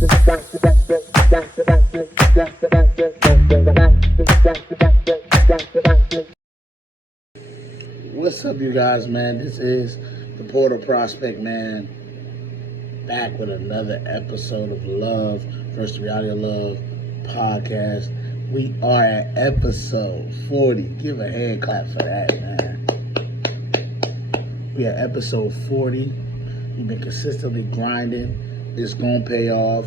What's up, you guys, man? This is the Portal Prospect Man, back with another episode of Love First Reality of Love podcast. We are at episode 40. Give a hand clap for that, man. We are at episode 40. We've been consistently grinding. It's gonna pay off.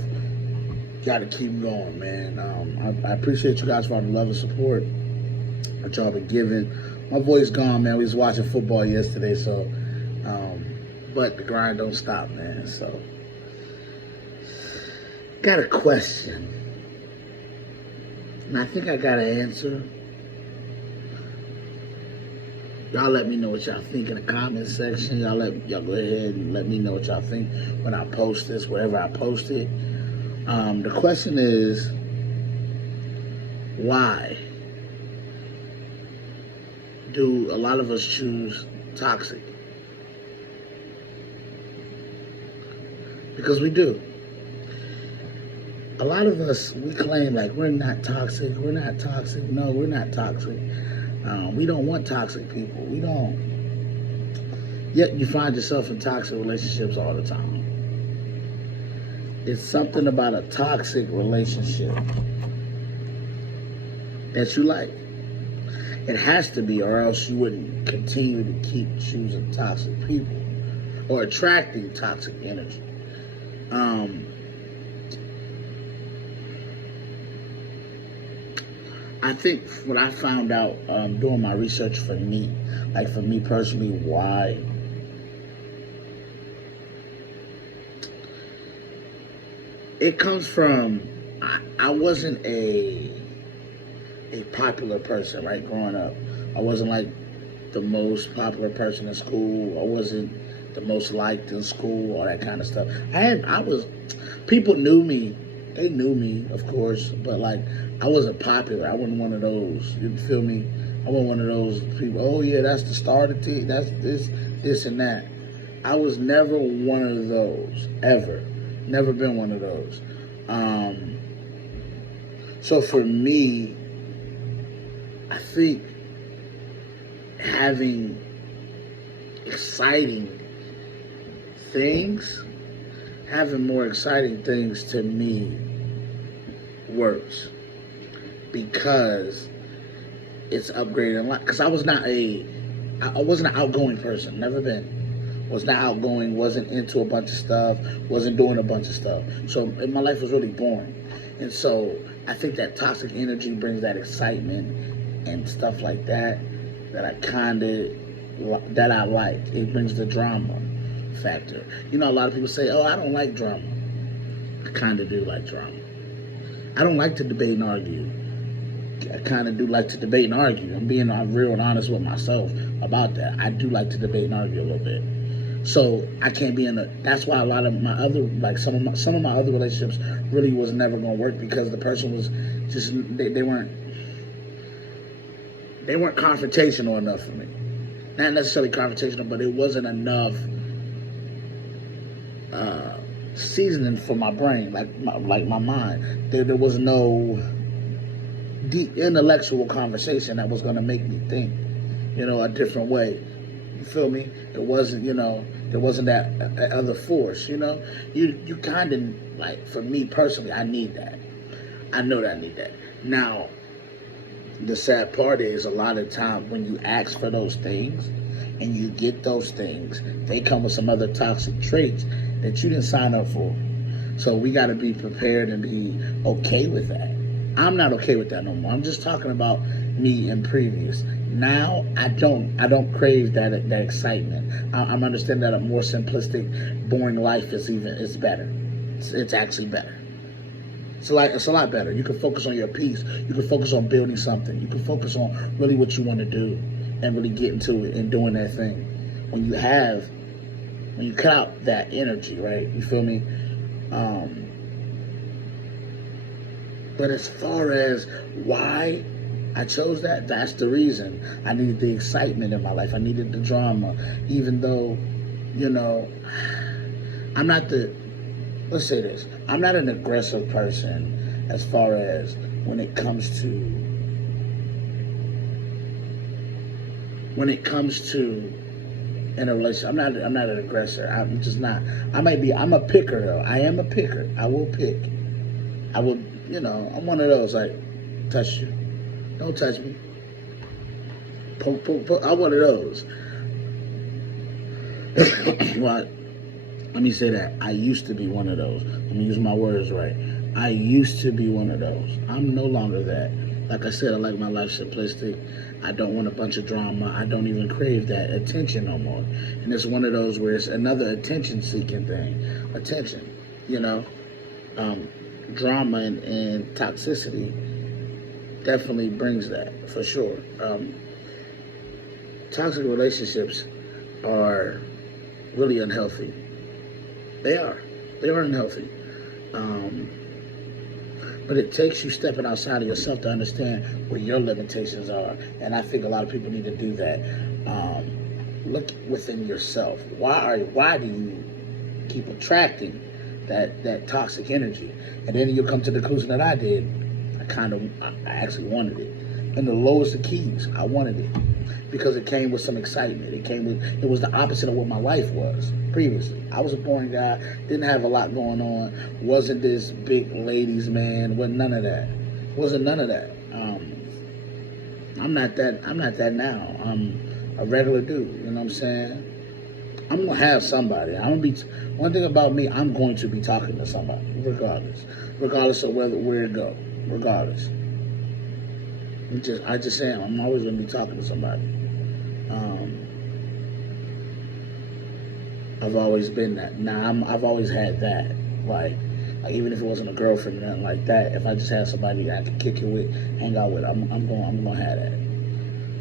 Gotta keep going, man. I appreciate you guys for all the love and support that y'all been giving. My voice gone, man. We was watching football yesterday, so but the grind don't stop, man. So got a question, and I think I got an answer. Y'all let me know what y'all think in the comment section. Y'all go ahead and let me know what y'all think when I post this, wherever I post it. The question is, why do a lot of us choose toxic? Because we do. A lot of us, we claim like we're not toxic, we're not toxic. No, we're not toxic. We don't want toxic people. We don't. Yet you find yourself in toxic relationships all the time. It's something about a toxic relationship that you like. It has to be, or else you wouldn't continue to keep choosing toxic people or attracting toxic energy. I think what I found out doing my research for me personally, why it comes from, I wasn't a popular person, right? Growing up, I wasn't like the most popular person in school. I wasn't the most liked in school, all that kind of stuff. People knew me. They knew me, of course, but like I wasn't popular. I wasn't one of those. You feel me? I wasn't one of those people. Oh yeah, that's the starter team. That's this and that. I was never one of those, ever. Never been one of those. So for me, I think having more exciting things to me works, because it's upgrading life. Because I wasn't an outgoing person, never been. Was not outgoing, wasn't into a bunch of stuff, wasn't doing a bunch of stuff. So my life was really boring. And so I think that toxic energy brings that excitement and stuff like that I like. It brings the drama factor. You know, a lot of people say, oh, I don't like drama. I kind of do like drama. I don't like to debate and argue. I kind of do like to debate and argue. I'm being real and honest with myself about that. I do like to debate and argue a little bit. So I can't be that's why a lot of my other, like some of my other relationships really was never going to work, because the person was just, they weren't confrontational enough for me. Not necessarily confrontational, but it wasn't enough seasoning for my brain, like my mind. There was no deep intellectual conversation that was going to make me think, a different way. You feel me? It wasn't, there wasn't that other force, You kind of, like, for me personally, I need that. I know that I need that. Now, the sad part is, a lot of times when you ask for those things and you get those things, they come with some other toxic traits that you didn't sign up for. So we got to be prepared and be okay with that. I'm not okay with that no more. I'm just talking about me in previous. Now I don't crave that excitement. I'm understanding that a more simplistic, boring life is better. It's actually better. It's a lot better. You can focus on your peace. You can focus on building something. You can focus on really what you want to do and really get into it and doing that thing. When you cut out that energy, right? You feel me? But as far as why I chose that, that's the reason. I needed the excitement in my life. I needed the drama. Even though, I'm not the let's say this. I'm not an aggressive person as far as when it comes to in a relationship. I'm not an aggressor. I'm just not. I'm a picker though. I am a picker. I will pick. I will, I'm one of those like, touch you. Don't touch me. I'm one of those. Well, let me say that. I used to be one of those. Let me use my words right. I used to be one of those. I'm no longer that. Like I said, I like my life simplistic. I don't want a bunch of drama. I don't even crave that attention no more. And it's one of those where it's another attention-seeking thing. Attention, drama and toxicity definitely brings that, for sure. Toxic relationships are really unhealthy. They are. They are unhealthy. But it takes you stepping outside of yourself to understand where your limitations are. And I think a lot of people need to do that. Look within yourself. Why do you keep attracting that toxic energy? And then you'll come to the conclusion that I did. I actually wanted it. In the lowest of keys, I wanted it. Because it came with some excitement. It was the opposite of what my life was previously. I was a boring guy, didn't have a lot going on, wasn't this big ladies man, wasn't none of that. Wasn't none of that. I'm not that now. I'm a regular dude, you know what I'm saying? I'm gonna have somebody. One thing about me, I'm going to be talking to somebody, regardless of where it go, regardless. I just am. I'm always gonna be talking to somebody. I've always been that. I've always had that. Like even if it wasn't a girlfriend or nothing like that, if I just had somebody I could kick it with, hang out with, I'm gonna have that.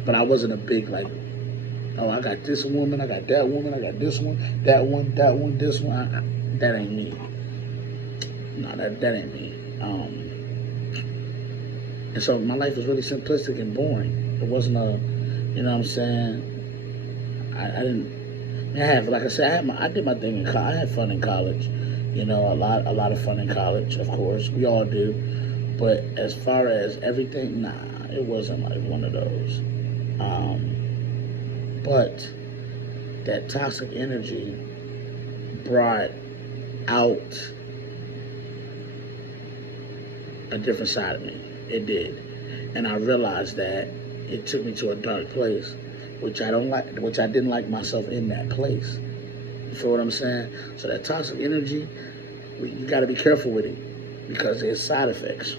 But I wasn't a big like, oh, I got this woman, I got that woman, I got this one, that one, this one. That ain't me. No, that ain't me. And so my life was really simplistic and boring. It wasn't you know what I'm saying? I didn't. Like I said, I did my thing in college. I had fun in college. A lot of fun in college. Of course, we all do. But as far as everything, nah, it wasn't like one of those. But that toxic energy brought out a different side of me. It did. And I realized that it took me to a dark place, which I didn't like myself in that place. You feel what I'm saying? So that toxic energy, you got to be careful with it because there's side effects.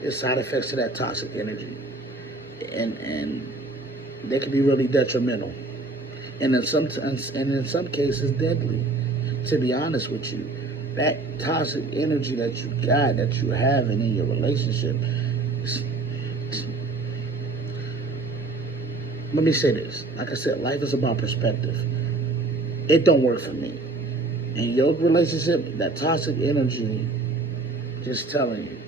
There's side effects to that toxic energy. And they can be really detrimental. And in some cases, deadly. To be honest with you, that toxic energy that you have in your relationship, let me say this. Like I said, life is about perspective. It don't work for me. In your relationship, that toxic energy, just telling you,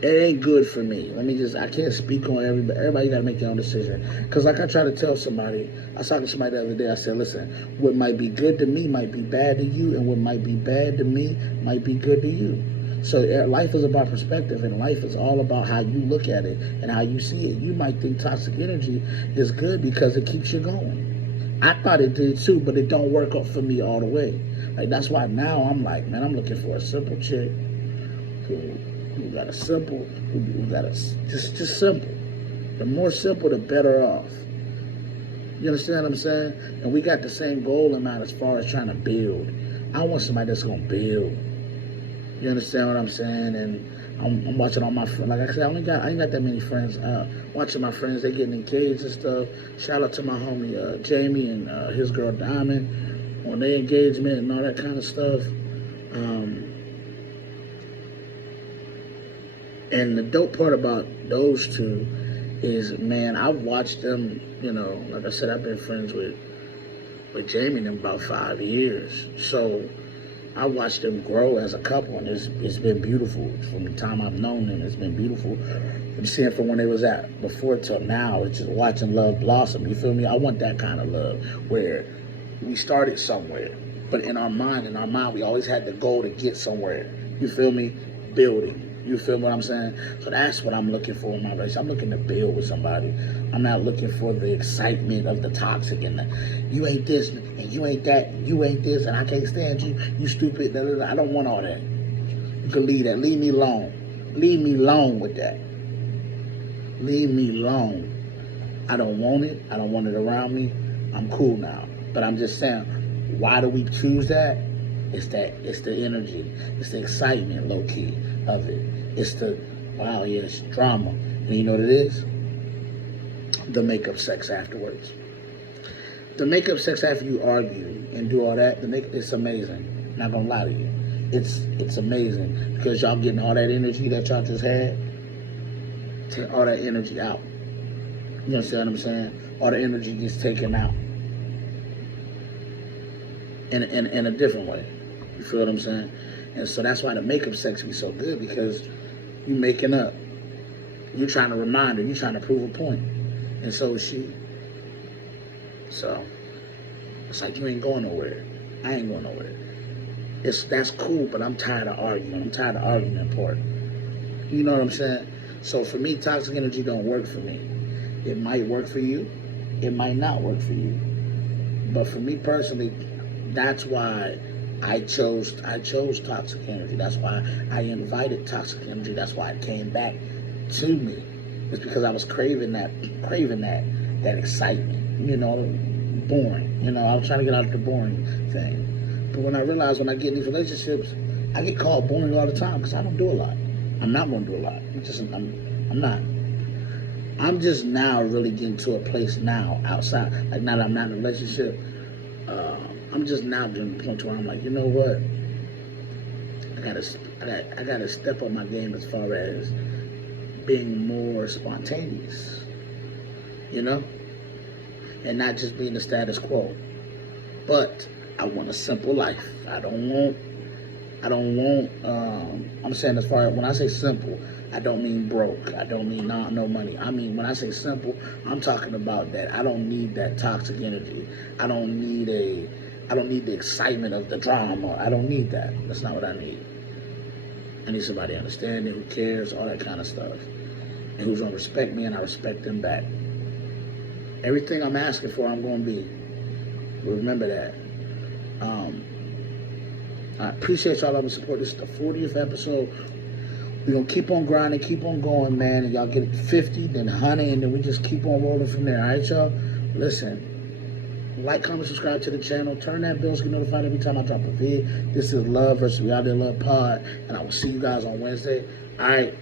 it ain't good for me. I can't speak on everybody. Everybody got to make their own decision. Because like I tried to tell somebody, I was talking to somebody the other day, I said, listen, what might be good to me might be bad to you, and what might be bad to me might be good to you. So life is about perspective, and life is all about how you look at it and how you see it. You might think toxic energy is good because it keeps you going. I thought it did too, but it don't work out for me all the way. Like that's why now I'm like, man, I'm looking for a simple chick who got just simple. The more simple, the better off. You understand what I'm saying? And we got the same goal in mind as far as trying to build. I want somebody that's gonna build. You understand what I'm saying? And I'm watching all my friends. Like I said, I ain't got that many friends. Watching my friends, they getting engaged and stuff. Shout out to my homie Jamie and his girl Diamond on their engagement and all that kind of stuff. And the dope part about those two is, man, I've watched them, like I said, I've been friends with Jamie in about 5 years. So I watched them grow as a couple, and it's been beautiful. From the time I've known them, it's been beautiful. I'm seeing from when they was at before till now, it's just watching love blossom. You feel me? I want that kind of love where we started somewhere. But in our mind, we always had the goal to get somewhere. You feel me? Building. You feel what I'm saying? So that's what I'm looking for in my relationship. I'm looking to build with somebody. I'm not looking for the excitement of the toxic and the, you ain't this and you ain't that, you ain't this and I can't stand you, you stupid. Da, da, da. I don't want all that. You can leave that. Leave me alone. Leave me alone with that. Leave me alone. I don't want it. I don't want it around me. I'm cool now. But I'm just saying, why do we choose that? It's the energy. It's the excitement, low key, of it. It's the, wow, yeah, it's drama. And you know what it is? The makeup sex afterwards. The makeup sex after you argue and do all that, it's amazing. Not gonna lie to you. It's amazing because y'all getting all that energy that y'all just had. Take all that energy out. You understand what I'm saying? All the energy gets taken out. In a different way. You feel what I'm saying? And so that's why the makeup sex be so good, because you making up. You're trying to remind her. You're trying to prove a point. And so is she. So it's like, you ain't going nowhere. I ain't going nowhere. That's cool, but I'm tired of arguing. I'm tired of arguing part. You know what I'm saying? So for me, toxic energy don't work for me. It might work for you. It might not work for you. But for me personally, that's why I chose toxic energy. That's why I invited toxic energy. That's why it came back to me. It's because I was craving that excitement. You know, boring. You know, I was trying to get out of the boring thing. But when I realized, when I get in these relationships, I get called boring all the time because I don't do a lot. I'm not going to do a lot. I'm not. I'm just now really getting to a place now outside. Like, now that I'm not in a relationship, I'm just now getting to the point where I'm like, you know what? I gotta step up my game as far as being more spontaneous, you know, and not just being the status quo. But I want a simple life. I don't want. I'm saying, as far as when I say simple, I don't mean broke. I don't mean no money. I mean, when I say simple, I'm talking about that I don't need that toxic energy. I don't need the excitement of the drama. I don't need that. That's not what I need. I need somebody understanding, who cares, all that kind of stuff, and who's gonna respect me, and I respect them back. Everything I'm asking for, I'm gonna be. Remember that. I appreciate y'all loving support. This is the 40th episode. We're going to keep on grinding, keep on going, man. And y'all get it 50, then 100, and then we just keep on rolling from there. All right, y'all? Listen, like, comment, subscribe to the channel. Turn that bell so you get notified every time I drop a vid. This is Love vs. Reality Love Pod, and I will see you guys on Wednesday. All right.